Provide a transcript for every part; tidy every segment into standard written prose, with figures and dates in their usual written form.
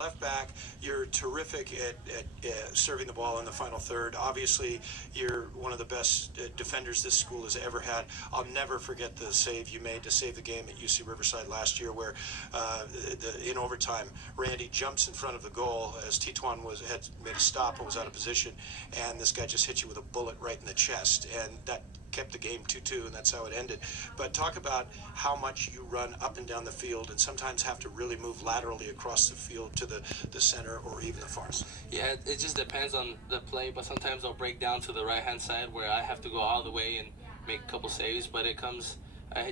Left back, you're terrific at serving the ball in the final third. Obviously, you're one of the best defenders this school has ever had. I'll never forget the save you made to save the game at UC Riverside last year, where in overtime, Randy jumps in front of the goal as Titouan had made a stop and was out of position, and this guy just hit you with a bullet right in the chest, and that kept the game 2-2, and that's how it ended. But talk about how much you run up and down the field and sometimes have to really move laterally across the field to the center or even the far side. Yeah, it just depends on the play, but sometimes I'll break down to the right-hand side where I have to go all the way and make a couple saves, but I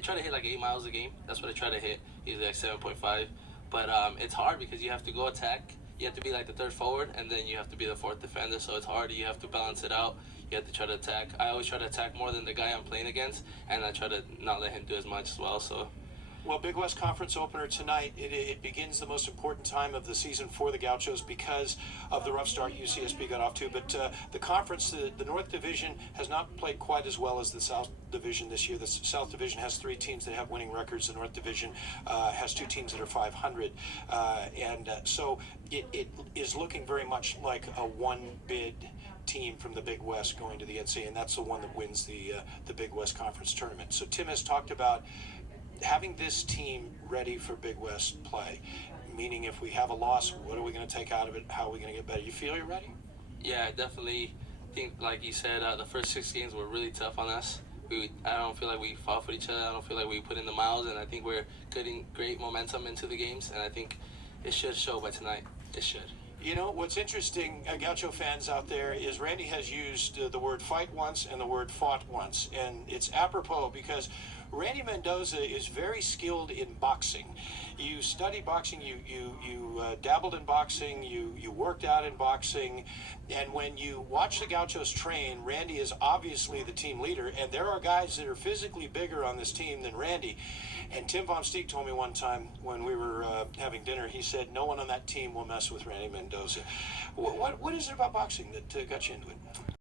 try to hit like 8 miles a game. That's what I try to hit, usually like 7.5. But it's hard because you have to go attack. You have to be like the third forward, and then you have to be the fourth defender, so it's hard. You have to balance it out. You have to try to attack. I always try to attack more than the guy I'm playing against, and I try to not let him do as much as well. So. Well, Big West Conference opener tonight, it begins the most important time of the season for the Gauchos because of the rough start UCSB got off to. But the conference, the North Division, has not played quite as well as the South Division this year. The South Division has 3 teams that have winning records. The North Division has 2 teams that are 500. So it is looking very much like a one-bid team from the Big West going to the NCAA, and that's the one that wins the Big West Conference tournament. So Tim has talked about having this team ready for Big West play, meaning if we have a loss, what are we going to take out of it? How are we going to get better? You feel you're ready? Yeah, I definitely think, like you said, the first 6 games were really tough on us. I don't feel like we fought for each other. I don't feel like we put in the miles, and I think we're getting great momentum into the games, and I think it should show by tonight. It should. You know, what's interesting, Gaucho fans out there, is Randy has used the word fight once and the word fought once. And it's apropos because Randy Mendoza is very skilled in boxing. You study boxing, you dabbled in boxing, you worked out in boxing, and when you watch the Gauchos train, Randy is obviously the team leader, and there are guys that are physically bigger on this team than Randy. And Tim Von Steek told me one time when we were having dinner, he said, no one on that team will mess with Randy Mendoza. What is it about boxing that got you into it?